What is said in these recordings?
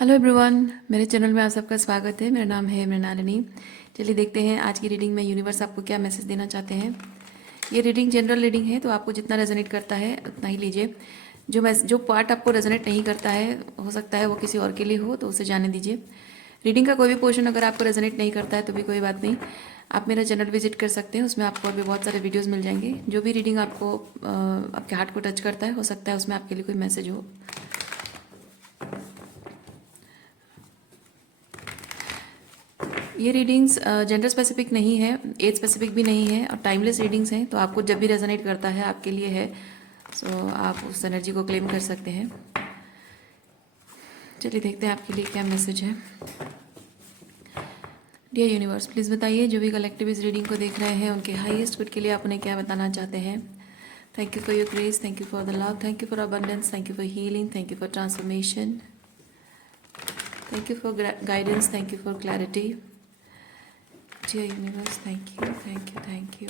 Hello everyone, मेरे channel में आप सबका स्वागत है। मेरा नाम है मृणालिनी। चलिए देखते हैं आज की रीडिंग में यूनिवर्स आपको क्या मैसेज देना चाहते हैं। ये रीडिंग जनरल रीडिंग है, तो आपको जितना रेजोनेट करता है उतना ही लीजिए। जो पार्ट आपको रेजोनेट नहीं करता है, हो सकता है वो किसी और के लिए हो, तो उसे जाने दीजिए। रीडिंग का कोई भी पोर्शन अगर आपको रेजोनेट नहीं करता है तो भी कोई बात नहीं, आप मेरा चैनल विजिट कर सकते हैं। उसमें आपको अभी बहुत सारे वीडियोज़ मिल जाएंगे। जो भी रीडिंग आपको आपके हार्ट को टच करता है, हो सकता है उसमें आपके लिए कोई मैसेज हो। ये रीडिंग्स जेंडर स्पेसिफिक नहीं है, एज स्पेसिफिक भी नहीं है, और टाइमलेस रीडिंग्स हैं। तो आपको जब भी रेजोनेट करता है आपके लिए है, सो आप उस एनर्जी को क्लेम कर सकते हैं। चलिए देखते हैं आपके लिए क्या मैसेज है। डियर यूनिवर्स, प्लीज़ बताइए जो भी कलेक्टिव इस रीडिंग को देख रहे हैं उनके हाईएस्ट गुड के लिए आप उन्हें क्या बताना चाहते हैं। Thank you for your grace, thank you for the love, thank you for abundance, thank you for healing, thank you for transformation, thank you for guidance, thank you for clarity. Dear universe, thank you, thank you, thank you.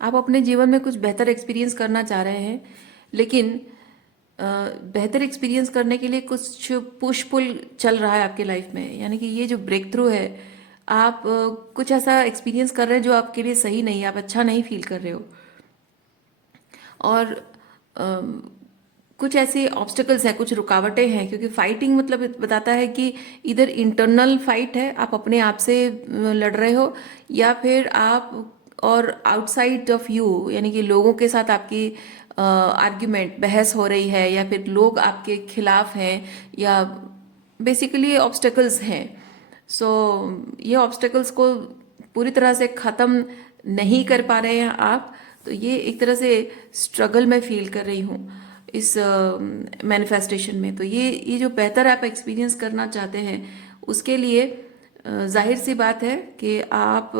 आप अपने जीवन में कुछ बेहतर experience करना चाह रहे हैं, लेकिन बेहतर एक्सपीरियंस करने के लिए कुछ पुश पुल चल रहा है आपके लाइफ में। यानी कि ये जो ब्रेक थ्रू है, आप कुछ ऐसा एक्सपीरियंस कर रहे हैं जो आपके लिए सही नहीं है, आप अच्छा नहीं फील कर रहे हो। और कुछ ऐसे ऑब्स्टेकल्स हैं, कुछ रुकावटें हैं, क्योंकि फाइटिंग मतलब बताता है कि इधर इंटरनल फाइट है, आप अपने आप से लड़ रहे हो, या फिर आप और आउटसाइड ऑफ यू, यानी कि लोगों के साथ आपकी आर्ग्यूमेंट, बहस हो रही है, या फिर लोग आपके खिलाफ हैं, या बेसिकली ऑब्स्टेकल्स हैं। सो ये ऑब्स्टेकल्स को पूरी तरह से ख़त्म नहीं कर पा रहे हैं आप, तो ये एक तरह से स्ट्रगल मैं फील कर रही हूँ इस मैनिफेस्टेशन में। तो ये जो बेहतर आप एक्सपीरियंस करना चाहते हैं, उसके लिए जाहिर सी बात है कि आप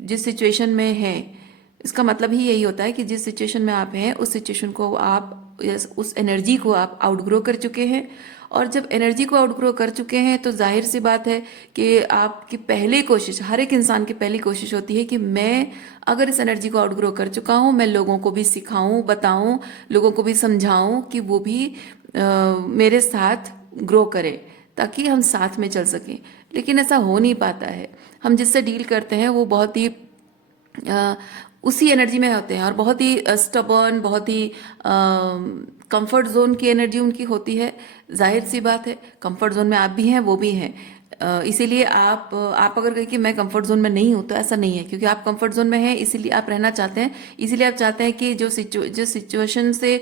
जिस सिचुएशन में हैं, इसका मतलब ही यही होता है कि जिस सिचुएशन में आप हैं उस सिचुएशन को आप, उस एनर्जी को आप आउटग्रो कर चुके हैं। और जब एनर्जी को आउटग्रो कर चुके हैं तो जाहिर सी बात है कि आपकी पहली कोशिश, हर एक इंसान की पहली कोशिश होती है कि मैं अगर इस एनर्जी को आउटग्रो कर चुका हूँ, मैं लोगों को भी सिखाऊं, बताऊं, लोगों को भी समझाऊं कि वो भी मेरे साथ ग्रो करें, ताकि हम साथ में चल सकें। लेकिन ऐसा हो नहीं पाता है। हम जिससे डील करते हैं वो बहुत ही उसी एनर्जी में होते हैं, और बहुत ही स्टबर्न, बहुत ही कंफर्ट जोन की एनर्जी उनकी होती है। जाहिर सी बात है, कंफर्ट जोन में आप भी हैं, वो भी हैं। इसीलिए आप अगर कहें कि मैं कंफर्ट जोन में नहीं हूं, तो ऐसा नहीं है, क्योंकि आप कंफर्ट जोन में हैं, इसीलिए आप रहना चाहते हैं। इसीलिए आप चाहते हैं कि जो सिचुएशन से,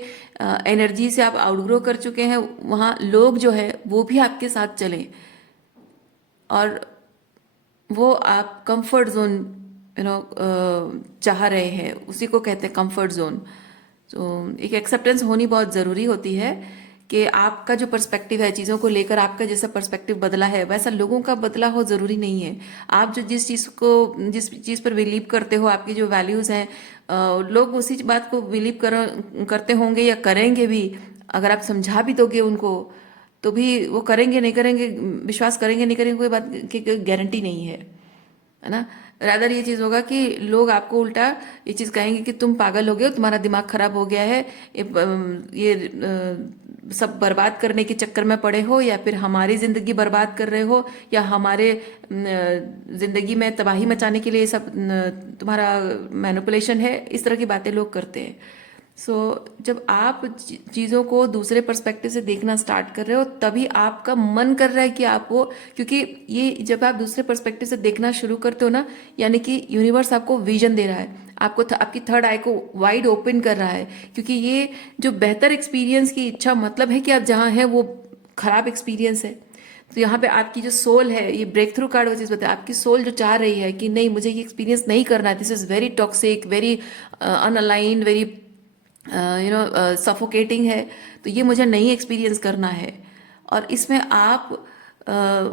एनर्जी से आप आउटग्रो कर चुके हैं, वहाँ लोग जो है वो भी आपके साथ चलें, और वो आप कंफर्ट जोन चाह रहे हैं, उसी को कहते हैं कंफर्ट जोन। तो एक एक्सेप्टेंस होनी बहुत ज़रूरी होती है कि आपका जो पर्सपेक्टिव है चीज़ों को लेकर, आपका जैसा पर्सपेक्टिव बदला है वैसा लोगों का बदला हो ज़रूरी नहीं है। आप जो जिस चीज़ पर बिलीव करते हो, आपकी जो वैल्यूज़ हैं, लोग उसी बात को बिलीव करते होंगे या करेंगे भी। अगर आप समझा भी दोगे उनको, तो भी वो करेंगे नहीं करेंगे, विश्वास करेंगे नहीं करेंगे, कोई बात की कोई गारंटी नहीं है ना। रादर ये चीज़ होगा कि लोग आपको उल्टा ये चीज़ कहेंगे कि तुम पागल हो गए हो, तुम्हारा दिमाग खराब हो गया है, सब बर्बाद करने के चक्कर में पड़े हो, या फिर हमारी ज़िंदगी बर्बाद कर रहे हो, या हमारे ज़िंदगी में तबाही मचाने के लिए सब तुम्हारा मैनिपुलेशन है। इस तरह की बातें लोग करते हैं। जब आप चीज़ों को दूसरे पर्सपेक्टिव से देखना स्टार्ट कर रहे हो, तभी आपका मन कर रहा है कि आप वो, क्योंकि ये जब आप दूसरे पर्सपेक्टिव से देखना शुरू करते हो ना, यानी कि यूनिवर्स आपको विजन दे रहा है, आपको आपकी थर्ड आई को वाइड ओपन कर रहा है। क्योंकि ये जो बेहतर एक्सपीरियंस की इच्छा मतलब है कि आप जहाँ हैं वो खराब एक्सपीरियंस है। तो यहाँ पे आपकी जो सोल है, ये ब्रेक थ्रू कार्ड वो चीज़ बताए, आपकी सोल जो चाह रही है कि नहीं, मुझे ये एक्सपीरियंस नहीं करना है, this is very toxic, very unaligned, very suffocating है, तो ये मुझे नहीं एक्सपीरियंस करना है। और इसमें आप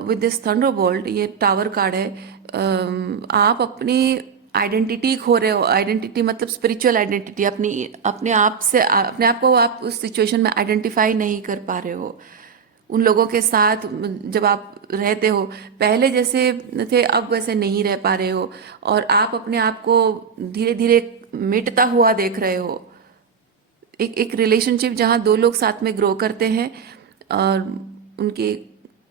विद दिस थंडरबोल्ट, ये टावर कार्ड है, आप अपनी आइडेंटिटी खो रहे हो। आइडेंटिटी मतलब स्पिरिचुअल आइडेंटिटी, अपनी अपने आप से अपने आप को आप उस सिचुएशन में आइडेंटिफाई नहीं कर पा रहे हो। उन लोगों के साथ जब आप रहते हो, पहले जैसे थे अब वैसे नहीं रह पा रहे हो, और आप अपने आप को धीरे धीरे मिटता हुआ देख रहे हो। एक एक रिलेशनशिप जहाँ दो लोग साथ में ग्रो करते हैं और उनके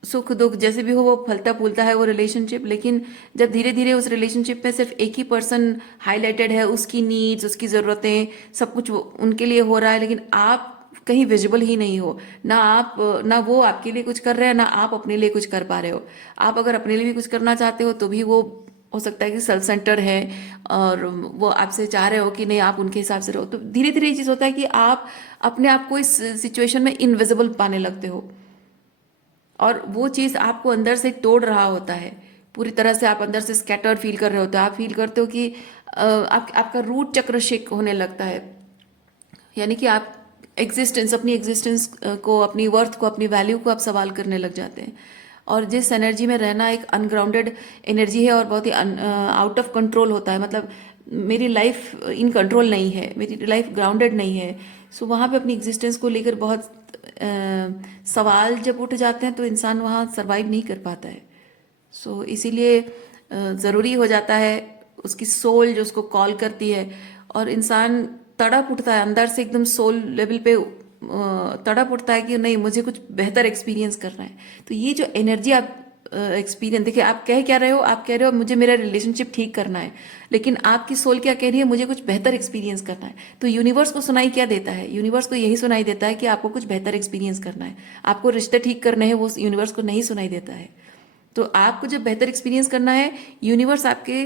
सुख दुख जैसे भी हो वो फलता फूलता है वो रिलेशनशिप, लेकिन जब धीरे धीरे उस रिलेशनशिप में सिर्फ एक ही पर्सन हाईलाइटेड है, उसकी नीड्स, उसकी ज़रूरतें, सब कुछ उनके लिए हो रहा है, लेकिन आप कहीं विजिबल ही नहीं हो। ना वो आपके लिए कुछ कर रहे हैं, ना आप अपने लिए कुछ कर पा रहे हो। आप अगर अपने लिए भी कुछ करना चाहते हो तो भी वो हो सकता है कि सेल्फ सेंटर है, और वो आपसे चाह रहे हो कि नहीं आप उनके हिसाब से रहो। तो धीरे धीरे ये चीज़ होता है कि आप अपने आप को इस सिचुएशन में इनविजिबल पाने लगते हो, और वो चीज़ आपको अंदर से तोड़ रहा होता है। पूरी तरह से आप अंदर से स्कैटर्ड फील कर रहे होते हो। आप फील करते हो कि आपका रूट चक्र शेक होने लगता है, यानी कि आप अपनी एग्जिस्टेंस को, अपनी वर्थ को, अपनी वैल्यू को आप सवाल करने लग जाते हैं। और जिस एनर्जी में रहना एक अनग्राउंडेड एनर्जी है और बहुत ही आउट ऑफ कंट्रोल होता है, मतलब मेरी लाइफ इन कंट्रोल नहीं है, मेरी लाइफ ग्राउंडेड नहीं है। सो वहाँ पे अपनी एग्जिस्टेंस को लेकर बहुत सवाल जब उठ जाते हैं तो इंसान वहाँ सरवाइव नहीं कर पाता है। सो इसीलिए ज़रूरी हो जाता है उसकी सोल जो उसको कॉल करती है, और इंसान तड़प उठता है अंदर से, एकदम सोल लेवल पे तड़प उठता है कि नहीं मुझे कुछ बेहतर एक्सपीरियंस करना है। तो ये जो एनर्जी आप एक्सपीरियंस, देखिए आप कह क्या रहे हो, आप कह रहे हो मुझे मेरा रिलेशनशिप ठीक करना है, लेकिन आपकी सोल क्या कह रही है, मुझे कुछ बेहतर एक्सपीरियंस करना है। तो यूनिवर्स को सुनाई क्या देता है, यूनिवर्स को यही सुनाई देता है कि आपको कुछ बेहतर एक्सपीरियंस करना है, आपको रिश्ते ठीक करने हैं, वो यूनिवर्स को नहीं सुनाई देता है। तो आपको जब बेहतर एक्सपीरियंस करना है, यूनिवर्स आपके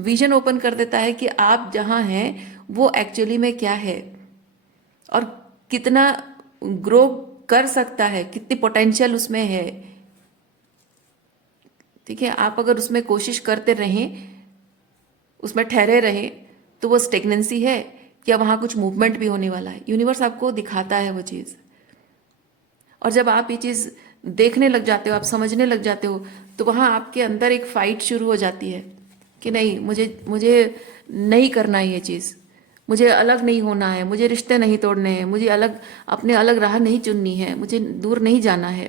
विजन ओपन कर देता है कि आप जहाँ हैं वो एक्चुअली में क्या है, और कितना ग्रो कर सकता है, कितनी पोटेंशियल उसमें है। ठीक है, आप अगर उसमें कोशिश करते रहें, उसमें ठहरे रहें, तो वो स्टेगनेंसी है या वहाँ कुछ मूवमेंट भी होने वाला है। यूनिवर्स आपको दिखाता है वो चीज़, और जब आप ये चीज़ देखने लग जाते हो, आप समझने लग जाते हो, तो वहाँ आपके अंदर एक फाइट शुरू हो जाती है कि नहीं मुझे मुझे नहीं करना है ये चीज़, मुझे अलग नहीं होना है, मुझे रिश्ते नहीं तोड़ने हैं, मुझे अपने अलग राह नहीं चुननी है, मुझे दूर नहीं जाना है।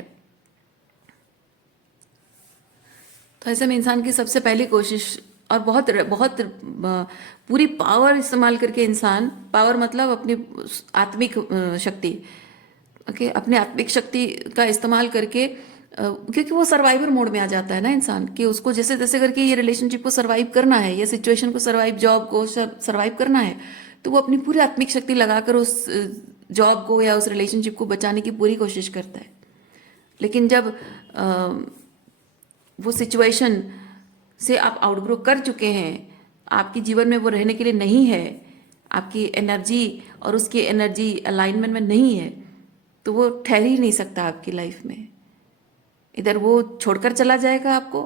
तो ऐसे में इंसान की सबसे पहली कोशिश, और बहुत बहुत पूरी पावर इस्तेमाल करके इंसान, पावर मतलब अपनी आत्मिक शक्ति, ओके, अपने आत्मिक शक्ति का इस्तेमाल करके, क्योंकि वो सर्वाइवर मोड में आ जाता है ना इंसान, कि उसको जैसे तैसे करके ये रिलेशनशिप को सर्वाइव करना है, ये सिचुएशन को सर्वाइव, जॉब को सर्वाइव करना है, तो वो अपनी पूरी आत्मिक शक्ति लगाकर उस जॉब को या उस रिलेशनशिप को बचाने की पूरी कोशिश करता है। लेकिन जब वो सिचुएशन से आप आउटग्रो कर चुके हैं, आपके जीवन में वो रहने के लिए नहीं है, आपकी एनर्जी और उसकी एनर्जी अलाइनमेंट में नहीं है, तो वो ठहर ही नहीं सकता आपकी लाइफ में। इधर वो छोड़कर चला जाएगा आपको,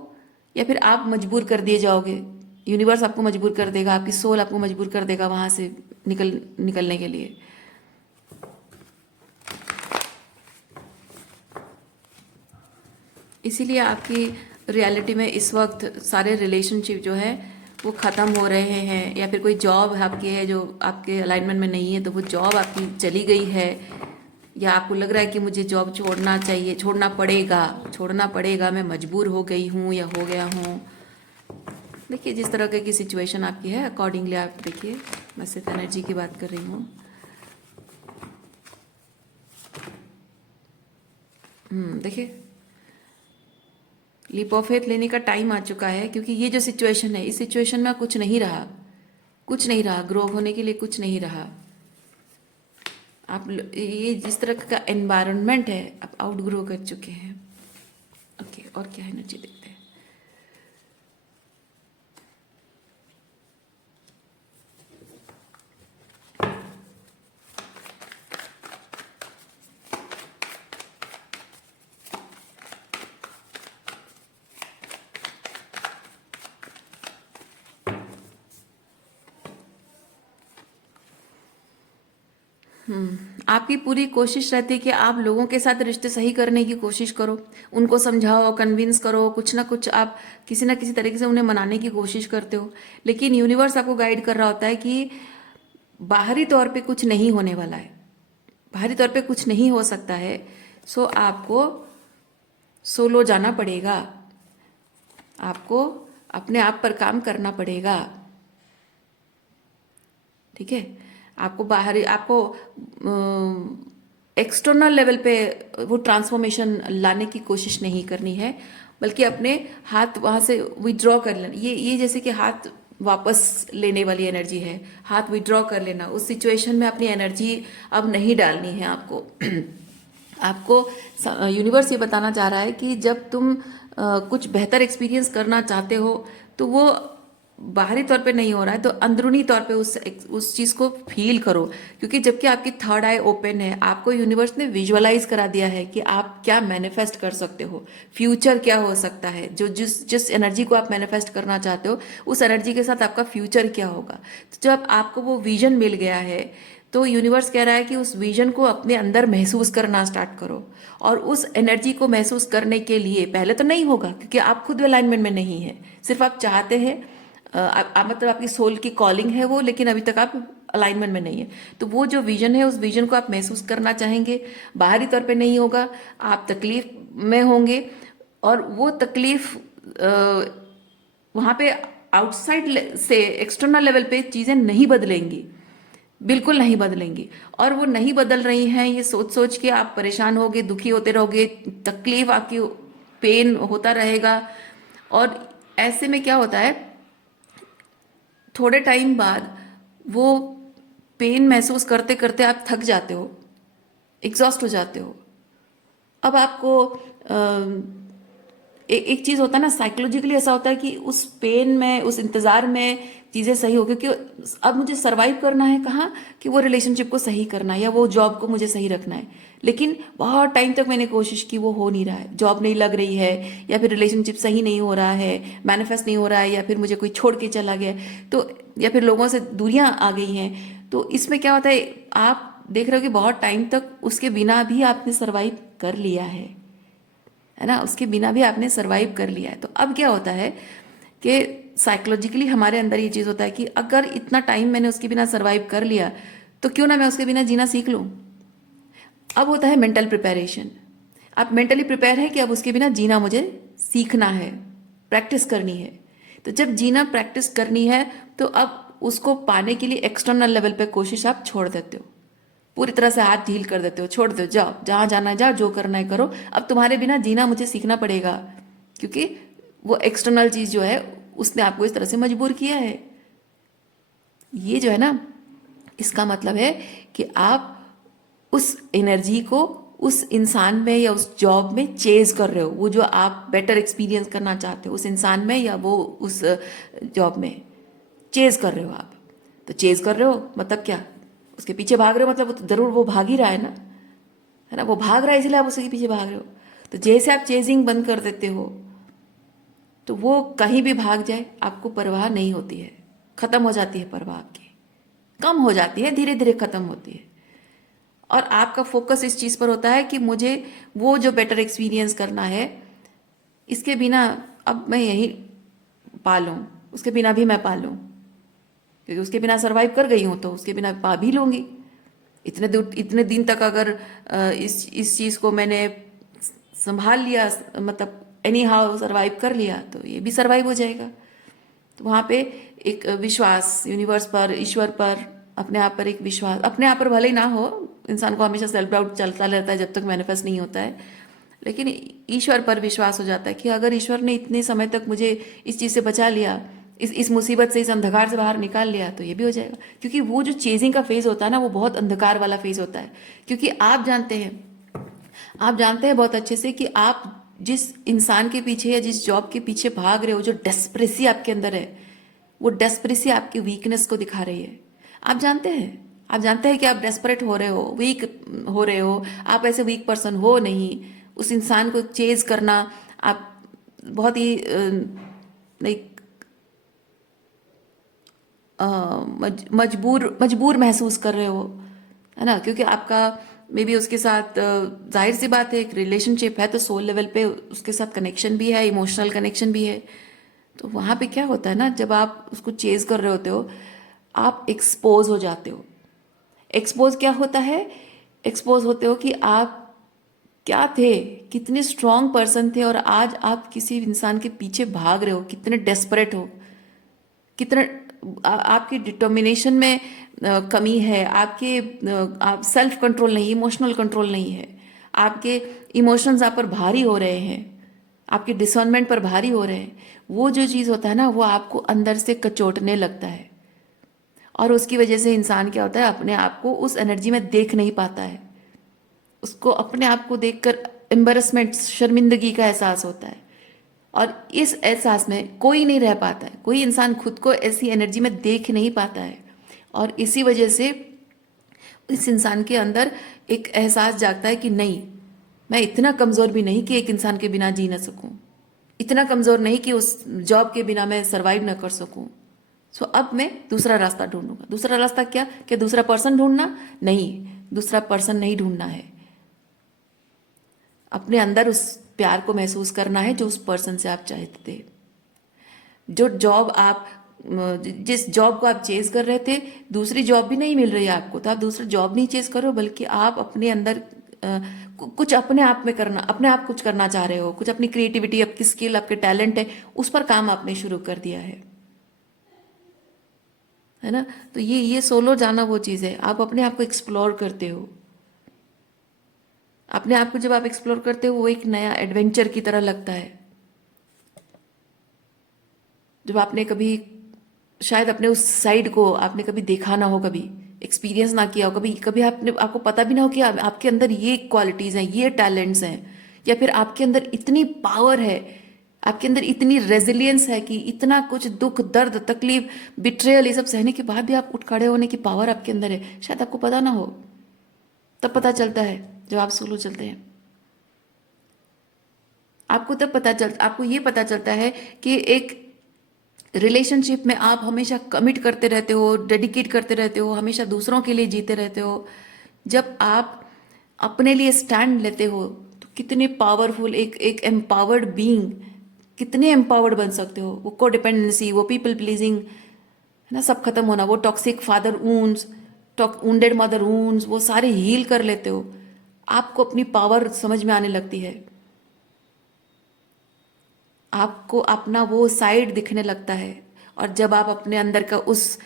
या फिर आप मजबूर कर दिए जाओगे। यूनिवर्स आपको मजबूर कर देगा, आपकी सोल आपको मजबूर कर देगा वहाँ से निकलने के लिए। इसीलिए आपकी रियलिटी में इस वक्त सारे रिलेशनशिप जो है वो ख़त्म हो रहे हैं, या फिर कोई जॉब आपकी है जो आपके अलाइनमेंट में नहीं है, तो वो जॉब आपकी चली गई है, या आपको लग रहा है कि मुझे जॉब छोड़ना चाहिए, छोड़ना पड़ेगा, मैं मजबूर हो गई हूँ या हो गया हूँ। देखिए जिस तरह की सिचुएशन आपकी है अकॉर्डिंगली आप देखिए, मैं सिर्फ एनर्जी की बात कर रही हूँ। देखिए लीप ऑफ फेथ लेने का टाइम आ चुका है, क्योंकि ये जो सिचुएशन है, इस सिचुएशन में कुछ नहीं रहा, कुछ नहीं रहा, ग्रो होने के लिए कुछ नहीं रहा। ये जिस तरह का एनवायरनमेंट है आप आउट ग्रो कर चुके हैं। ओके, और क्या एनर्जी देखते हैं। आपकी पूरी कोशिश रहती है कि आप लोगों के साथ रिश्ते सही करने की कोशिश करो, उनको समझाओ, कन्विंस करो, कुछ ना कुछ आप किसी ना किसी तरीके से उन्हें मनाने की कोशिश करते हो। लेकिन यूनिवर्स आपको गाइड कर रहा होता है कि बाहरी तौर पे कुछ नहीं होने वाला है, बाहरी तौर पे कुछ नहीं हो सकता है। सो आपको सोलो जाना पड़ेगा, आपको अपने आप पर काम करना पड़ेगा। ठीक है, आपको बाहरी, आपको एक्सटर्नल लेवल पे वो ट्रांसफॉर्मेशन लाने की कोशिश नहीं करनी है, बल्कि अपने हाथ वहाँ से विड्रॉ कर लेना। ये जैसे कि हाथ वापस लेने वाली एनर्जी है, हाथ विड्रॉ कर लेना। उस सिचुएशन में अपनी एनर्जी अब नहीं डालनी है आपको। आपको यूनिवर्स ये बताना चाह रहा है कि जब तुम कुछ बेहतर एक्सपीरियंस करना चाहते हो तो वो बाहरी तौर पे नहीं हो रहा है, तो अंदरूनी तौर पे उस चीज़ को फील करो। क्योंकि जबकि आपकी थर्ड आई ओपन है, आपको यूनिवर्स ने विजुअलाइज करा दिया है कि आप क्या मैनिफेस्ट कर सकते हो, फ्यूचर क्या हो सकता है। जो जिस जिस एनर्जी को आप मैनिफेस्ट करना चाहते हो, उस एनर्जी के साथ आपका फ्यूचर क्या होगा। तो जब आपको वो विजन मिल गया है, तो यूनिवर्स कह रहा है कि उस विजन को अपने अंदर महसूस करना स्टार्ट करो। और उस एनर्जी को महसूस करने के लिए पहले तो नहीं होगा, क्योंकि आप खुद अलाइनमेंट में नहीं है, सिर्फ आप चाहते हैं। मतलब आपकी सोल की कॉलिंग है वो, लेकिन अभी तक आप अलाइनमेंट में नहीं है। तो वो जो विजन है, उस विजन को आप महसूस करना चाहेंगे, बाहरी तौर पे नहीं होगा, आप तकलीफ में होंगे। और वो तकलीफ वहाँ पे आउटसाइड से एक्सटर्नल लेवल पे चीज़ें नहीं बदलेंगी, बिल्कुल नहीं बदलेंगी। और वो नहीं बदल रही हैं, ये सोच सोच के आप परेशान होगे, दुखी होते रहोगे, तकलीफ आपकी, पेन होता रहेगा। और ऐसे में क्या होता है, थोड़े टाइम बाद वो पेन महसूस करते करते आप थक जाते हो, एग्जॉस्ट हो जाते हो। अब आपको एक चीज होता है ना, साइकोलॉजिकली ऐसा होता है कि उस पेन में, उस इंतजार में चीजें सही हो, क्योंकि अब मुझे सरवाइव करना है कहाँ, कि वो रिलेशनशिप को सही करना है या वो जॉब को मुझे सही रखना है। लेकिन बहुत टाइम तक मैंने कोशिश की, वो हो नहीं रहा है, जॉब नहीं लग रही है, या फिर रिलेशनशिप सही नहीं हो रहा है, मैनिफेस्ट नहीं हो रहा है, या फिर मुझे कोई छोड़ के चला गया, तो या फिर लोगों से दूरियां आ गई हैं। तो इसमें क्या होता है, आप देख रहे हो कि बहुत टाइम तक उसके बिना भी आपने सरवाइव कर लिया है ना, उसके बिना भी आपने सरवाइव कर लिया है। तो अब क्या होता है कि साइकोलॉजिकली हमारे अंदर ये चीज़ होता है कि अगर इतना टाइम मैंने उसके बिना सरवाइव कर लिया, तो क्यों ना मैं उसके बिना जीना सीख लूँ। अब होता है मेंटल प्रिपरेशन। आप मेंटली प्रिपेयर है कि अब उसके बिना जीना मुझे सीखना है, प्रैक्टिस करनी है। तो जब जीना प्रैक्टिस करनी है, तो अब उसको पाने के लिए एक्सटर्नल लेवल पे कोशिश आप छोड़ देते हो, पूरी तरह से हाथ ढील कर देते हो, छोड़ दो, जाओ जहां जाना है जाओ, जो करना है करो, अब तुम्हारे बिना जीना मुझे सीखना पड़ेगा। क्योंकि वो एक्सटर्नल चीज जो है, उसने आपको इस तरह से मजबूर किया है। ये जो है ना, इसका मतलब है कि आप उस एनर्जी को उस इंसान में या उस जॉब में चेज कर रहे हो, वो जो आप बेटर एक्सपीरियंस करना चाहते हो उस इंसान में या वो उस जॉब में चेज कर रहे हो आप। तो चेज कर रहे हो मतलब क्या, उसके पीछे भाग रहे हो, मतलब वो तो जरूर वो भाग ही रहा है ना, वो भाग रहा है इसलिए आप उसके पीछे भाग रहे हो। तो जैसे आप चेजिंग बंद कर देते हो, तो वो कहीं भी भाग जाए आपको परवाह नहीं होती है, खत्म हो जाती है परवाह आपकी, कम हो जाती है, धीरे धीरे खत्म होती है। और आपका फोकस इस चीज पर होता है कि मुझे वो जो बेटर एक्सपीरियंस करना है, इसके बिना अब मैं यही पालूं, उसके बिना भी मैं पालूं, क्योंकि उसके बिना सरवाइव कर गई हूं तो उसके बिना पा भी लूंगी। इतने दिन तक अगर इस चीज को मैंने संभाल लिया, मतलब एनी हाउ सरवाइव कर लिया, तो ये भी सरवाइव हो जाएगा। तो वहाँ पे एक विश्वास यूनिवर्स पर, ईश्वर पर, अपने आप पर एक विश्वास, अपने आप पर भले ही ना हो, इंसान को हमेशा सेल्फ डाउट चलता रहता है जब तक मैनिफेस्ट नहीं होता है, लेकिन ईश्वर पर विश्वास हो जाता है कि अगर ईश्वर ने इतने समय तक मुझे इस चीज़ से बचा लिया, इस मुसीबत से, इस अंधकार से बाहर निकाल लिया, तो ये भी हो जाएगा। क्योंकि वो जो चेजिंग का फेज होता है ना, वो बहुत अंधकार वाला फेज होता है। क्योंकि आप जानते हैं बहुत अच्छे से कि आप जिस इंसान के पीछे या जिस जॉब के पीछे भाग रहे हो, जो डेस्परेसी आपके अंदर है, वो डेस्परेसी आपकी वीकनेस को दिखा रही है। आप जानते हैं कि आप डेस्परेट हो रहे हो, वीक हो रहे हो, आप ऐसे वीक पर्सन हो नहीं। उस इंसान को चेज करना आप बहुत ही लाइक मजबूर मजबूर महसूस कर रहे हो। है ना, क्योंकि आपका मे बी उसके साथ जाहिर सी बात है, एक रिलेशनशिप है तो सोल लेवल पे उसके साथ कनेक्शन भी है, इमोशनल कनेक्शन भी है। तो वहाँ पे क्या होता है ना, जब आप उसको चेज कर रहे होते हो, आप एक्सपोज हो जाते हो। एक्सपोज क्या होता है? एक्सपोज होते हो कि आप क्या थे, कितने स्ट्रांग पर्सन थे, और आज आप किसी इंसान के पीछे भाग रहे हो, कितने डेस्परेट हो, कितना आपकी डिटर्मिनेशन में कमी है, आपके आप सेल्फ कंट्रोल नहीं, इमोशनल कंट्रोल नहीं है, आपके इमोशंस आप पर भारी हो रहे हैं, आपके डिसर्नमेंट पर भारी हो रहे हैं। वो जो चीज़ होता है ना, वो आपको अंदर से कचोटने लगता है, और उसकी वजह से इंसान क्या होता है, अपने आप को उस एनर्जी में देख नहीं पाता है। उसको अपने आप को देखकर एम्बरसमेंट, शर्मिंदगी का एहसास होता है, और इस एहसास में कोई नहीं रह पाता है, कोई इंसान खुद को ऐसी एनर्जी में देख नहीं पाता है। और इसी वजह से इस इंसान के अंदर एक एहसास जागता है कि नहीं, मैं इतना कमज़ोर भी नहीं कि एक इंसान के बिना जी ना सकूं, इतना कमज़ोर नहीं कि उस जॉब के बिना मैं सरवाइव ना कर सकूं। सो अब मैं दूसरा रास्ता ढूंढूंगा। दूसरा रास्ता क्या? क्या दूसरा पर्सन ढूंढना? नहीं, दूसरा पर्सन नहीं ढूंढना है, अपने अंदर उस प्यार को महसूस करना है जो उस पर्सन से आप चाहते थे। जो जॉब आप जिस जॉब को आप चेज कर रहे थे, दूसरी जॉब भी नहीं मिल रही है आपको, तो आप दूसरा जॉब नहीं चेज करो, बल्कि आप अपने अंदर कुछ अपने आप में करना, अपने आप कुछ करना चाह रहे हो, कुछ अपनी क्रिएटिविटी, आपकी स्किल, आपके टैलेंट है, उस पर काम आपने शुरू कर दिया है ना। तो ये सोलो जाना वो चीज़ है, आप अपने आप को एक्सप्लोर करते हो। अपने आप को जब आप एक्सप्लोर करते हो, वो एक नया एडवेंचर की तरह लगता है। जब आपने कभी शायद अपने उस साइड को आपने कभी देखा ना हो, कभी एक्सपीरियंस ना किया हो, कभी कभी आपने आपको पता भी ना हो कि आपके अंदर ये क्वालिटीज़ हैं, ये टैलेंट्स हैं, या फिर आपके अंदर इतनी पावर है, आपके अंदर इतनी रेजिलियंस है कि इतना कुछ दुख, दर्द, तकलीफ, बिट्रेयल, ये सब सहने के बाद भी आप उठ खड़े होने की पावर आपके अंदर है। शायद आपको पता ना हो, तब पता चलता है जब आप सोलो चलते हैं। आपको तब पता चल आपको ये पता चलता है कि एक रिलेशनशिप में आप हमेशा कमिट करते रहते हो, डेडिकेट करते रहते हो, हमेशा दूसरों के लिए जीते रहते हो। जब आप अपने लिए स्टैंड लेते हो, तो कितने पावरफुल, एक एक एम्पावर्ड बीइंग, कितने एम्पावर्ड बन सकते हो। वो कोडिपेंडेंसी, वो पीपल प्लीजिंग, है ना, सब खत्म होना, वो toxic father wounds, wounded mother wounds, वो सारे हील कर लेते हो। आपको अपनी पावर समझ में आने लगती है, आपको अपना वो साइड दिखने लगता है। और जब आप अपने अंदर का उस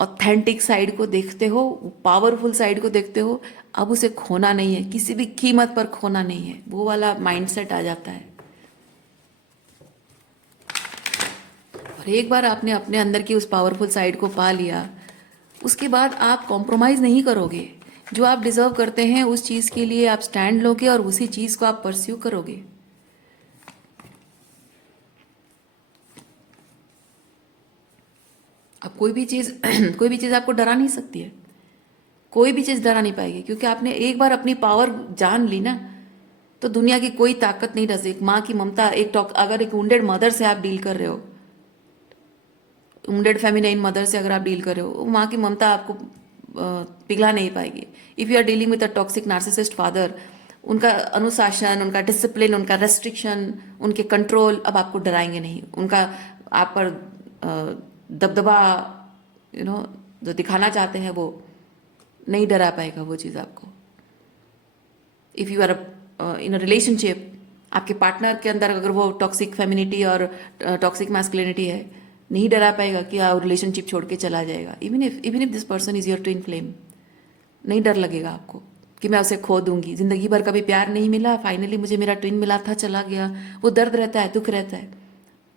ऑथेंटिक साइड को देखते हो, पावरफुल साइड को देखते हो, अब उसे खोना नहीं है, किसी भी कीमत पर खोना नहीं है, वो वाला माइंडसेट आ जाता है। और एक बार आपने अपने अंदर की उस पावरफुल साइड को पा लिया, उसके बाद आप कॉम्प्रोमाइज़ नहीं करोगे। जो आप डिजर्व करते हैं उस चीज़ के लिए आप स्टैंड लोगे, और उसी चीज़ को आप परस्यू करोगे। अब कोई भी चीज़ कोई भी चीज़ आपको डरा नहीं सकती है, कोई भी चीज़ डरा नहीं पाएगी, क्योंकि आपने एक बार अपनी पावर जान ली ना, तो दुनिया की कोई ताकत नहीं डर सकती। एक माँ की ममता, अगर एक वुंडेड मदर से आप डील कर रहे हो, वुंडेड फेमिनाइन मदर से अगर आप डील कर रहे हो, वो माँ की ममता आपको पिघला नहीं पाएगी। If you are dealing with a toxic narcissist father, उनका अनुशासन, उनका डिसिप्लिन, उनका रेस्ट्रिक्शन, उनके कंट्रोल अब आपको डराएंगे नहीं। उनका आप पर दबदबा, जो दिखाना चाहते हैं, वो नहीं डरा पाएगा वो चीज़ आपको। If you are in a relationship, आपके पार्टनर के अंदर अगर वो टॉक्सिक फेमिनिटी और टॉक्सिक मैस्कुलिनिटी है, नहीं डरा पाएगा कि रिलेशनशिप छोड़ के चला जाएगा। Even if this person is your twin flame, नहीं डर लगेगा आपको कि मैं उसे खो दूंगी, जिंदगी भर कभी प्यार नहीं मिला, फाइनली मुझे मेरा ट्विन मिला था, चला गया। वो दर्द रहता है, दुख रहता है,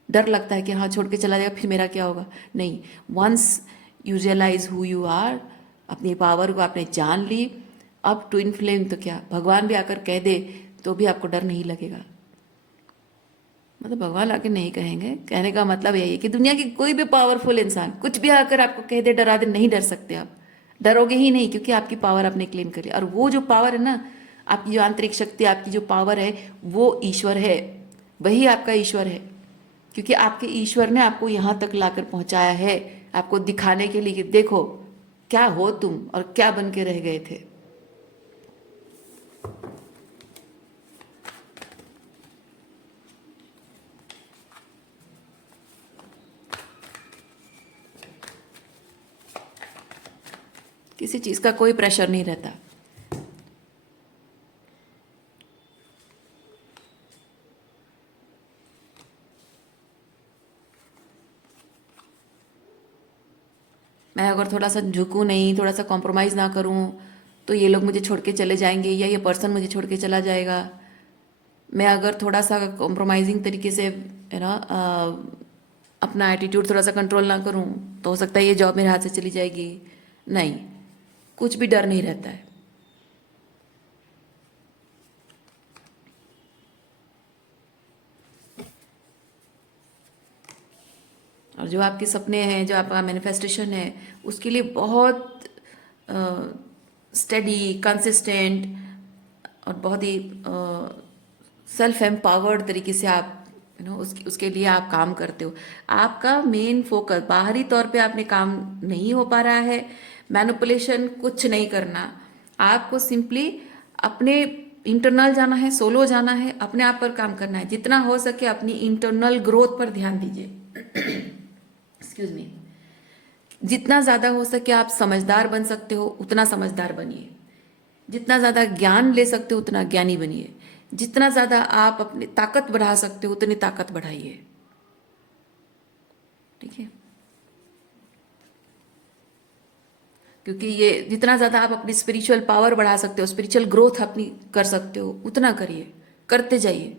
डर लगता है कि हाँ छोड़ के चला जाएगा, फिर मेरा क्या होगा। नहीं, once you realise who you are, अपनी पावर को आपने जान ली, अब ट्विन फ्लेम तो क्या, भगवान भी आकर कह दे तो भी आपको डर नहीं लगेगा। मतलब भगवान आके नहीं कहेंगे, कहने का मतलब यही है कि दुनिया की कोई भी पावरफुल इंसान कुछ भी आकर आपको कह दे, डरा दे, नहीं डर सकते आप, डरोगे ही नहीं, क्योंकि आपकी पावर आपने क्लेम कर लिया। और वो जो पावर है ना, आपकी जो आंतरिक शक्ति, आपकी जो पावर है, वो ईश्वर है, वही आपका ईश्वर है। क्योंकि आपके ईश्वर ने आपको यहाँ तक लाकर पहुँचाया है, आपको दिखाने के लिए कि देखो क्या हो तुम और क्या बन के रह गए थे। किसी चीज का कोई प्रेशर नहीं रहता। मैं अगर थोड़ा सा झुकूं नहीं, थोड़ा सा कॉम्प्रोमाइज़ ना करूं, तो ये लोग मुझे छोड़ के चले जाएंगे या ये पर्सन मुझे छोड़ के चला जाएगा। मैं अगर थोड़ा सा कॉम्प्रोमाइजिंग तरीके से ना अपना एटीट्यूड थोड़ा सा कंट्रोल ना करूं, तो हो सकता है ये जॉब मेरे हाथ से चली जाएगी। नहीं, कुछ भी डर नहीं रहता है। और जो आपके सपने हैं, जो आपका मैनिफेस्टेशन है, उसके लिए बहुत स्टेडी, कंसिस्टेंट और बहुत ही सेल्फ एम्पावर्ड तरीके से आप उसके लिए आप काम करते हो। आपका मेन फोकस बाहरी तौर पे आपने काम नहीं हो पा रहा है, मैनिपुलेशन कुछ नहीं करना। आपको सिंपली अपने इंटरनल जाना है, सोलो जाना है, अपने आप पर काम करना है। जितना हो सके अपनी इंटरनल ग्रोथ पर ध्यान दीजिए। Excuse me. जितना ज़्यादा हो सके आप समझदार बन सकते हो उतना समझदार बनिए। जितना ज़्यादा ज्ञान ले सकते हो उतना ज्ञानी बनिए। जितना ज़्यादा आप अपनी ताकत बढ़ा सकते हो उतनी ताकत बढ़ाइए। ठीक है, क्योंकि ये जितना ज़्यादा आप अपनी स्पिरिचुअल पावर बढ़ा सकते हो, स्पिरिचुअल ग्रोथ अपनी कर सकते हो, उतना करिए, करते जाइए।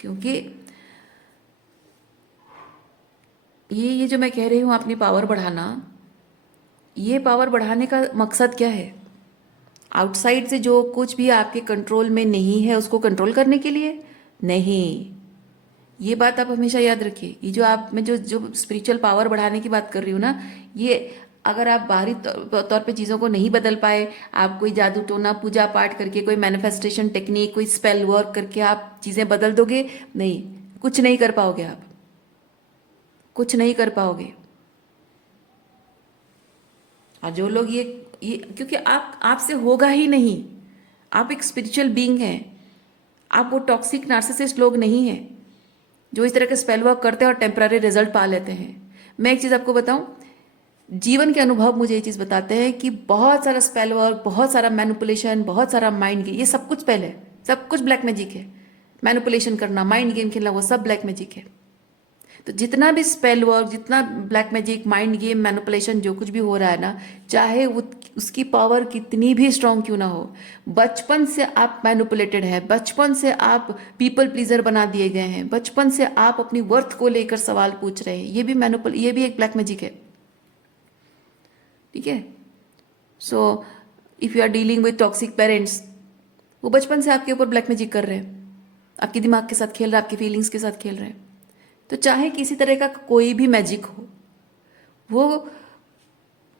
क्योंकि ये जो मैं कह रही हूँ अपनी पावर बढ़ाना, ये पावर बढ़ाने का मकसद क्या है? आउटसाइड से जो कुछ भी आपके कंट्रोल में नहीं है उसको कंट्रोल करने के लिए नहीं। ये बात आप हमेशा याद रखिए। ये जो आप मैं जो जो स्पिरिचुअल पावर बढ़ाने की बात कर रही हूँ ना, ये अगर आप बाहरी तौर पे चीज़ों को नहीं बदल पाए, आप कोई जादू टोना पूजा पाठ करके, कोई मैनिफेस्टेशन टेक्निक, कोई स्पेल वर्क करके आप चीज़ें बदल दोगे, नहीं, कुछ नहीं कर पाओगे। आप कुछ नहीं कर पाओगे। और जो लोग ये क्योंकि आपसे होगा ही नहीं। आप एक स्पिरिचुअल बीइंग हैं। आप वो टॉक्सिक नार्सिसिस्ट लोग नहीं हैं जो इस तरह के स्पेल वर्क करते हैं और टेम्पररी रिजल्ट पा लेते हैं। मैं एक चीज़ आपको बताऊं, जीवन के अनुभव मुझे ये चीज़ बताते हैं कि बहुत सारा स्पेल वर्क, बहुत सारा मैनिपुलेशन, बहुत सारा माइंड गेम, ये सब कुछ पहले, सब कुछ ब्लैक मैजिक है। मैनिपुलेशन करना, माइंड गेम खेलना, वो सब ब्लैक मैजिक है। तो जितना भी स्पेल वर्क, जितना black magic, mind game, manipulation, जो कुछ भी हो रहा है ना, चाहे वो उसकी पावर कितनी भी स्ट्रांग क्यों ना हो, बचपन से आप मैनिपुलेटेड है, बचपन से आप पीपल प्लीजर बना दिए गए हैं, बचपन से आप अपनी वर्थ को लेकर सवाल पूछ रहे हैं, ये भी एक ब्लैक मैजिक है। ठीक है। So if you are dealing with toxic parents, वो बचपन से आपके ऊपर ब्लैक मैजिक कर रहे हैं, आपके दिमाग के साथ खेल रहे हैं, आपकी फीलिंग्स के साथ खेल रहे हैं। तो चाहे किसी तरह का कोई भी मैजिक हो, वो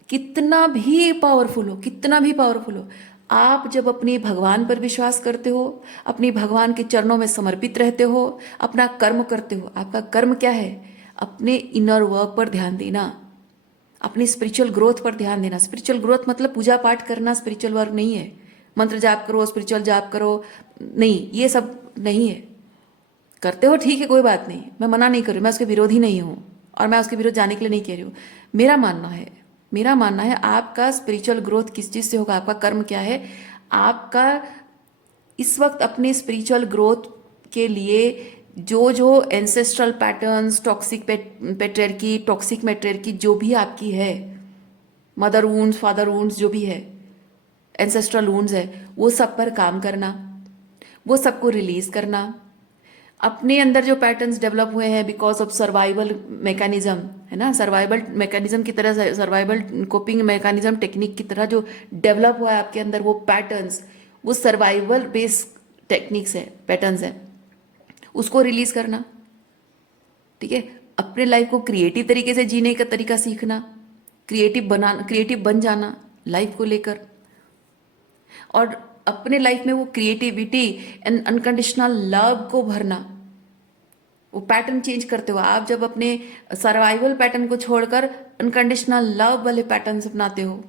कितना भी पावरफुल हो, कितना भी पावरफुल हो, आप जब अपने भगवान पर विश्वास करते हो, अपनी भगवान के चरणों में समर्पित रहते हो, अपना कर्म करते हो। आपका कर्म क्या है? अपने इनर वर्क पर ध्यान देना, अपनी स्पिरिचुअल ग्रोथ पर ध्यान देना। स्पिरिचुअल ग्रोथ मतलब पूजा पाठ करना स्पिरिचुअल वर्क नहीं है। मंत्र जाप करो, स्पिरिचुअल जाप करो, नहीं, ये सब नहीं है। करते हो ठीक है, कोई बात नहीं, मैं मना नहीं कर रही, मैं उसके विरोधी नहीं हूँ और मैं उसके विरोध जाने के लिए नहीं कह रही हूँ। मेरा मानना है आपका स्पिरिचुअल ग्रोथ किस चीज़ से होगा, आपका कर्म क्या है। आपका इस वक्त अपने स्पिरिचुअल ग्रोथ के लिए जो जो ancestral patterns, toxic patriarchy, toxic matriarchy जो भी आपकी है, मदर वुंड्स, फादर वुंड्स जो भी है, एंसेस्ट्रल वुंड्स है, वो सब पर काम करना, वो सबको रिलीज करना। अपने अंदर जो पैटर्न्स डेवलप हुए हैं बिकॉज ऑफ सर्वाइवल मैकेनिज्म, है ना, सर्वाइवल मैकेनिज्म की तरह, सर्वाइवल कोपिंग मैकेनिज्म टेक्निक की तरह जो डेवलप हुआ है आपके अंदर, वो पैटर्न्स, वो सर्वाइवल बेस्ड टेक्निक्स है, पैटर्न्स है, उसको रिलीज करना। ठीक है। अपने लाइफ को क्रिएटिव तरीके से जीने का तरीका सीखना, क्रिएटिव बन जाना लाइफ को लेकर, और अपने लाइफ में वो क्रिएटिविटी एंड अनकंडीशनल लव को भरना। वो पैटर्न चेंज करते हो आप, जब अपने सर्वाइवल पैटर्न को छोड़कर अनकंडीशनल लव वाले पैटर्न अपनाते हो,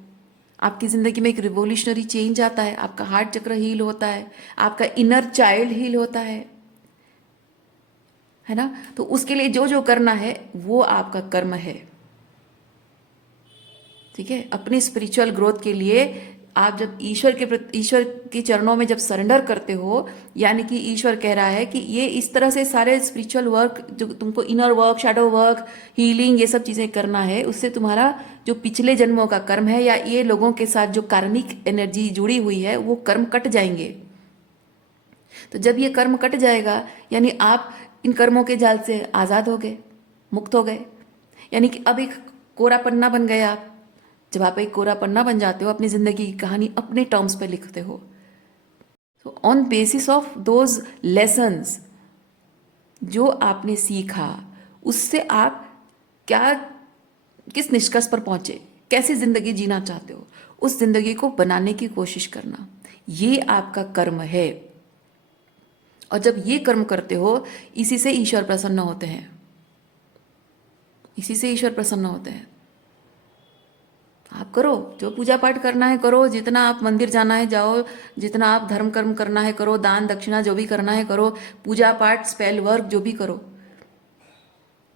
आपकी ज़िंदगी में एक रिवोल्यूशनरी चेंज आता है, आपका हार्ट चक्र हील होता है, आपका इनर चाइल्ड हील होता है ना। तो उसके लिए जो जो करना है वो आपका कर्म है, ठीक है। अपनी स्पिरिचुअल ग्रोथ के लिए आप जब ईश्वर के चरणों में जब सरेंडर करते हो, यानी कि ईश्वर कह रहा है कि ये इस तरह से सारे स्पिरिचुअल वर्क जो तुमको inner work, shadow work, healing, ये सब चीज़ें करना है, उससे तुम्हारा जो पिछले जन्मों का कर्म है या ये लोगों के साथ जो कार्मिक एनर्जी जुड़ी हुई है वो कर्म कट जाएंगे। तो जब ये कर्म कट जाएगा यानी आप इन कर्मों के जाल से आज़ाद हो गए, मुक्त हो गए, यानी कि अब एक कोरा पन्ना बन गए आप। जब आप एक कोरा पन्ना बन जाते हो, अपनी ज़िंदगी की कहानी अपने टर्म्स पे लिखते हो, तो on basis of those lessons जो आपने सीखा, उससे आप क्या किस निष्कर्ष पर पहुंचे, कैसी ज़िंदगी जीना चाहते हो, उस ज़िंदगी को बनाने की कोशिश करना, ये आपका कर्म है। और जब ये कर्म करते हो, इसी से ईश्वर प्रसन्न होते हैं, इसी से ईश्वर प्रसन्न होते हैं। आप करो, जो पूजा पाठ करना है करो, जितना आप मंदिर जाना है जाओ, जितना आप धर्म कर्म करना है करो, दान दक्षिणा जो भी करना है करो, पूजा पाठ, स्पेल वर्क जो भी करो,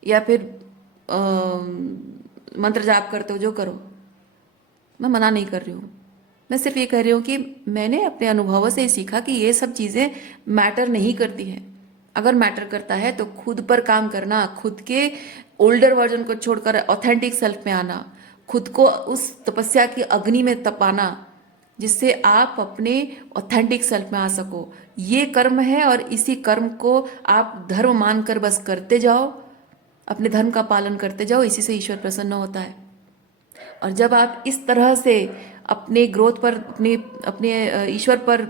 या फिर मंत्र जाप करते हो जो करो, मैं मना नहीं कर रही हूँ। मैं सिर्फ ये कह रही हूँ कि मैंने अपने अनुभवों से सीखा कि ये सब चीज़ें मैटर नहीं करती हैं। अगर मैटर करता है तो खुद पर काम करना, खुद के ओल्डर वर्जन को छोड़कर ऑथेंटिक सेल्फ में आना, खुद को उस तपस्या की अग्नि में तपाना जिससे आप अपने ऑथेंटिक सेल्फ में आ सको, ये कर्म है। और इसी कर्म को आप धर्म मानकर बस करते जाओ, अपने धर्म का पालन करते जाओ, इसी से ईश्वर प्रसन्न होता है। और जब आप इस तरह से अपने ग्रोथ पर, अपने अपने ईश्वर पर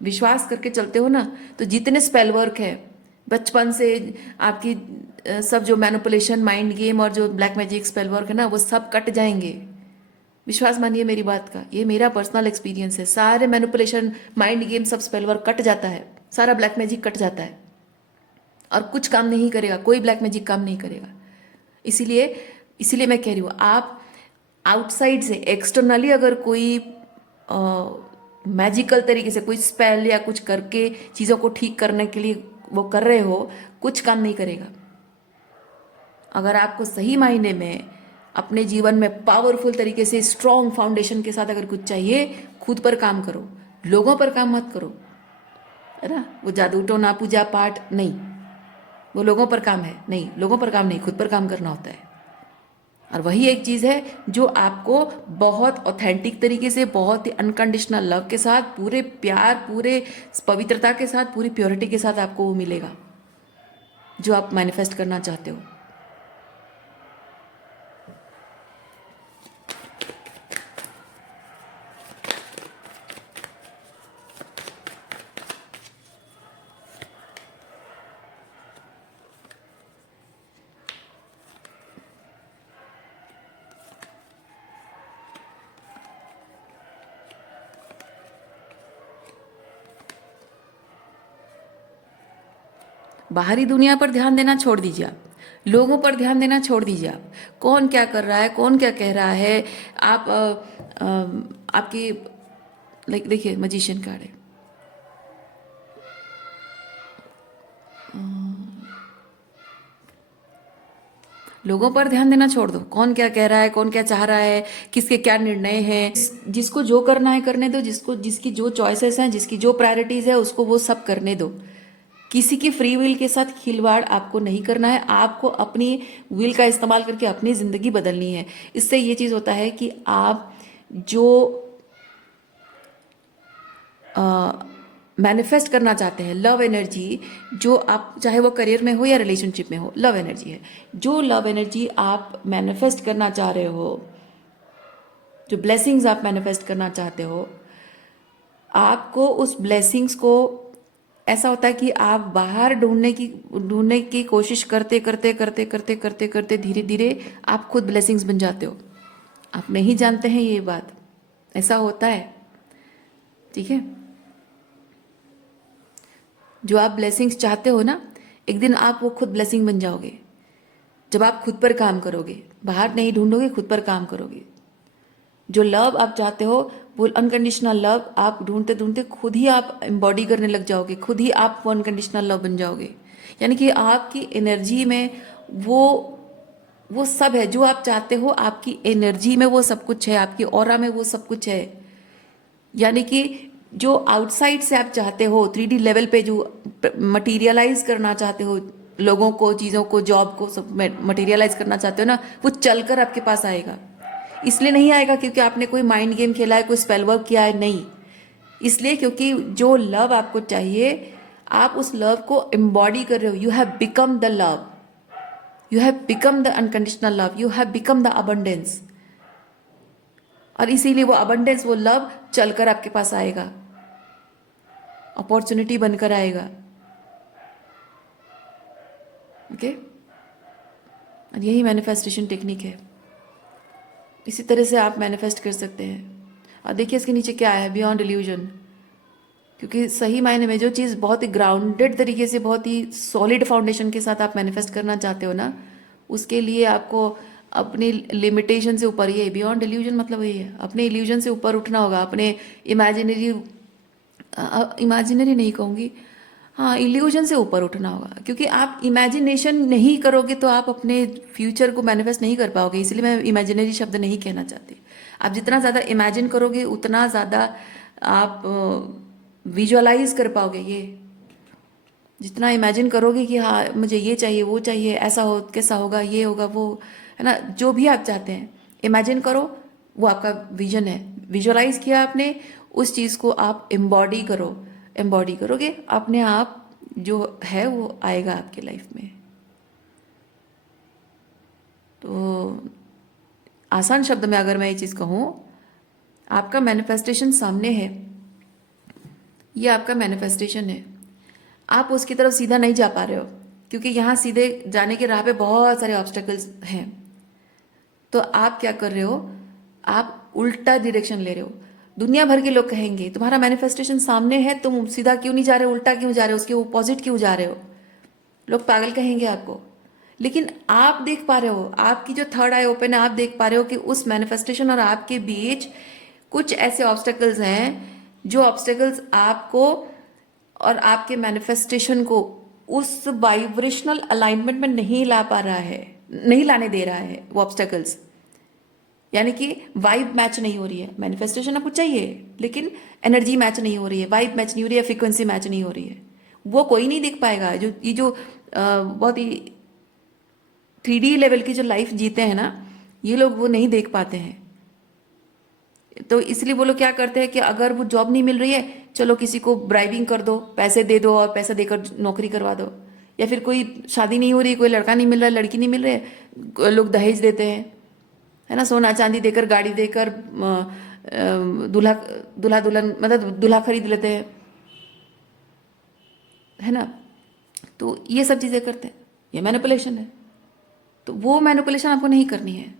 विश्वास करके चलते हो ना, तो जितने स्पेल वर्क है बचपन से आपकी सब जो मैनिपुलेशन, माइंड गेम और जो ब्लैक मैजिक स्पेल वर्क है ना, वो सब कट जाएंगे। विश्वास मानिए मेरी बात का, ये मेरा पर्सनल एक्सपीरियंस है। सारे मैनिपुलेशन, माइंड गेम, सब स्पेल वर्क कट जाता है, सारा ब्लैक मैजिक कट जाता है और कुछ काम नहीं करेगा, कोई ब्लैक मैजिक काम नहीं करेगा। इसीलिए इसीलिए मैं कह रही हूँ, आप आउटसाइड से एक्सटर्नली अगर कोई मैजिकल तरीके से कोई स्पेल या कुछ करके चीज़ों को ठीक करने के लिए वो कर रहे हो, कुछ काम नहीं करेगा। अगर आपको सही मायने में अपने जीवन में पावरफुल तरीके से स्ट्रॉन्ग फाउंडेशन के साथ अगर कुछ चाहिए, खुद पर काम करो, लोगों पर काम मत करो, है ना। वो जादू टोना, पूजा पाठ नहीं, वो लोगों पर काम है, नहीं, लोगों पर काम नहीं, खुद पर काम करना होता है। और वही एक चीज़ है जो आपको बहुत ऑथेंटिक तरीके से, बहुत ही अनकंडीशनल लव के साथ, पूरे प्यार, पूरे पवित्रता के साथ, पूरी प्योरिटी के साथ आपको वो मिलेगा जो आप मैनिफेस्ट करना चाहते हो। बाहरी दुनिया पर ध्यान देना छोड़ दीजिए आप, लोगों पर ध्यान देना छोड़ दीजिए आप। कौन क्या कर रहा है, कौन क्या कह रहा है, आप आपकी लाइक देखिए, मजिशियन कार्ड है, लोगों पर ध्यान देना छोड़ दो। कौन क्या कह रहा है, कौन क्या चाह रहा है, किसके क्या निर्णय हैं, जिसको जो करना है करने दो, जिसको जिसकी जो चॉइसेस हैं, जिसकी जो प्रायोरिटीज है, उसको वो सब करने दो। किसी की फ्री विल के साथ खिलवाड़ आपको नहीं करना है। आपको अपनी विल का इस्तेमाल करके अपनी ज़िंदगी बदलनी है। इससे ये चीज़ होता है कि आप जो मैनिफेस्ट करना चाहते हैं, लव एनर्जी, जो आप चाहे वो करियर में हो या रिलेशनशिप में हो, लव एनर्जी है, जो लव एनर्जी आप मैनिफेस्ट करना चाह रहे हो, जो ब्लेसिंग्स आप मैनिफेस्ट करना चाहते हो, आपको उस ब्लेसिंग्स को ऐसा होता है कि आप बाहर ढूंढने की कोशिश करते करते करते करते करते करते धीरे धीरे आप खुद ब्लेसिंग्स बन जाते हो। आप नहीं जानते हैं ये बात, ऐसा होता है, ठीक है। जो आप ब्लेसिंग्स चाहते हो ना, एक दिन आप वो खुद ब्लेसिंग बन जाओगे जब आप खुद पर काम करोगे, बाहर नहीं ढूंढोगे, खुद पर काम करोगे। जो लव आप चाहते हो वो अनकंडीशनल लव आप ढूंढते ढूंढते खुद ही आप एम्बॉडी करने लग जाओगे, खुद ही आप वो अनकंडीशनल लव बन जाओगे। यानी कि आपकी एनर्जी में वो वो सब है जो आप चाहते हो, आपकी एनर्जी में वो सब कुछ है, आपकी ऑरा में वो सब कुछ है। यानी कि जो आउटसाइड से आप चाहते हो 3D लेवल पे जो मटीरियलाइज करना चाहते हो, लोगों को, चीज़ों को, जॉब को सब मटीरियलाइज करना चाहते हो ना, वो चलकर आपके पास आएगा। इसलिए नहीं आएगा क्योंकि आपने कोई माइंड गेम खेला है, कोई स्पेल वर्क किया है, नहीं। इसलिए क्योंकि जो लव आपको चाहिए, आप उस लव को एम्बॉडी कर रहे हो। You have become the love, you have become the unconditional love, you have become the abundance. और इसीलिए वो अबंडेंस, वो लव चलकर आपके पास आएगा, अपॉर्चुनिटी बनकर आएगा। ओके, और यही मैनिफेस्टेशन टेक्निक है। इसी तरह से आप मैनिफेस्ट कर सकते हैं। और देखिए इसके नीचे क्या है, बियॉन्ड इल्यूजन। क्योंकि सही मायने में जो चीज़ बहुत ही ग्राउंडेड तरीके से, बहुत ही सॉलिड फाउंडेशन के साथ आप मैनिफेस्ट करना चाहते हो ना, उसके लिए आपको अपनी लिमिटेशन से ऊपर, ये बियॉन्ड इल्यूजन मतलब ये है, अपने इल्यूजन से ऊपर उठना होगा, अपने इमेजिनरी, इमेजिनरी नहीं कहूँगी, हाँ इल्यूजन से ऊपर उठना होगा। क्योंकि आप इमेजिनेशन नहीं करोगे तो आप अपने फ्यूचर को मैनिफेस्ट नहीं कर पाओगे। इसलिए मैं इमेजिनरी शब्द नहीं कहना चाहती। आप जितना ज़्यादा इमेजिन करोगे उतना ज़्यादा आप विजुअलाइज कर पाओगे। ये जितना इमेजिन करोगे कि हाँ मुझे ये चाहिए, वो चाहिए, ऐसा हो, कैसा होगा, ये होगा, वो है ना, जो भी आप चाहते हैं इमेजिन करो, वो आपका विजन है। विजुअलाइज किया आपने, उस चीज़ को आप एम्बॉडी करो, एम्बॉडी करोगे, अपने आप जो है वो आएगा आपके लाइफ में। तो आसान शब्द में अगर मैं ये चीज़ कहूँ, आपका मैनिफेस्टेशन सामने है, ये आपका मैनिफेस्टेशन है। आप उसकी तरफ सीधा नहीं जा पा रहे हो क्योंकि यहाँ सीधे जाने के राह पे बहुत सारे ऑब्स्टेकल्स हैं। तो आप क्या कर रहे हो, आप उल्टा डायरेक्शन ले रहे हो। दुनिया भर के लोग कहेंगे तुम्हारा मैनिफेस्टेशन सामने है, तुम सीधा क्यों नहीं जा रहे हो, उल्टा क्यों जा रहे हो, उसके अपोजिट क्यों जा रहे हो। लोग पागल कहेंगे आपको। लेकिन आप देख पा रहे हो, आपकी जो थर्ड आई ओपन है, आप देख पा रहे हो कि उस मैनिफेस्टेशन और आपके बीच कुछ ऐसे ऑब्स्टेकल्स हैं जो ऑब्स्टेकल्स आपको और आपके मैनिफेस्टेशन को उस वाइब्रेशनल अलाइनमेंट में नहीं ला पा रहा है, नहीं लाने दे रहा है वो ऑब्स्टेकल्स। यानी कि वाइब मैच नहीं हो रही है। मैनिफेस्टेशन आपको चाहिए लेकिन एनर्जी मैच नहीं हो रही है, वाइब मैच नहीं हो रही है, फ्रीक्वेंसी मैच नहीं हो रही है। वो कोई नहीं देख पाएगा। जो ये जो बहुत ही 3D लेवल की जो लाइफ जीते हैं ना, ये लोग वो नहीं देख पाते हैं। तो इसलिए वो लोग क्या करते हैं कि अगर वो जॉब नहीं मिल रही है, चलो किसी को ब्राइबिंग कर दो, पैसे दे दो और पैसा देकर नौकरी करवा दो। या फिर कोई शादी नहीं हो रही, कोई लड़का नहीं मिल रहा, लड़की नहीं मिल रही, लोग दहेज देते हैं, है ना, सोना चांदी देकर, गाड़ी देकर दूल्हा दूल्हा दुल्हन मतलब दूल्हा खरीद लेते हैं, है ना। तो ये सब चीज़ें करते हैं, ये मैनिपुलेशन है। तो वो मैनिपुलेशन आपको नहीं करनी है।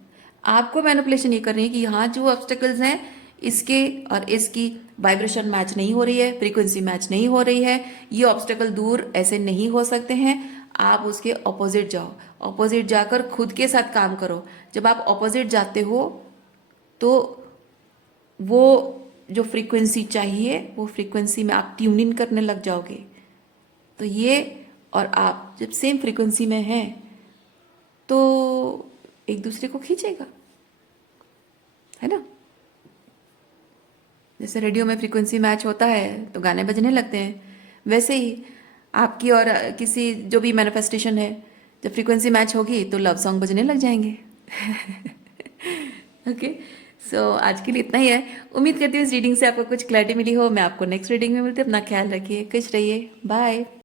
आपको मैनिपुलेशन ये करनी है कि हाँ जो ऑब्स्टेकल्स हैं इसके और इसकी वाइब्रेशन मैच नहीं हो रही है, फ्रीक्वेंसी मैच नहीं हो रही है, ये ऑब्स्टेकल दूर ऐसे नहीं हो सकते हैं। आप उसके ऑपोजिट जाओ, ऑपोजिट जाकर खुद के साथ काम करो। जब आप ऑपोजिट जाते हो तो वो जो फ्रीक्वेंसी चाहिए वो फ्रीक्वेंसी में आप ट्यून इन करने लग जाओगे। तो ये और आप जब सेम फ्रीक्वेंसी में हैं तो एक दूसरे को खींचेगा, है ना। जैसे रेडियो में फ्रीक्वेंसी मैच होता है तो गाने बजने लगते हैं, वैसे ही आपकी और किसी जो भी मैनिफेस्टेशन है, जब फ्रीक्वेंसी मैच होगी तो लव सॉन्ग बजने लग जाएंगे। ओके, सो आज के लिए इतना ही है। उम्मीद करती हूँ इस रीडिंग से आपको कुछ क्लैरिटी मिली हो। मैं आपको नेक्स्ट रीडिंग में मिलती हूँ। अपना ख्याल रखिए, खुश रहिए, बाय।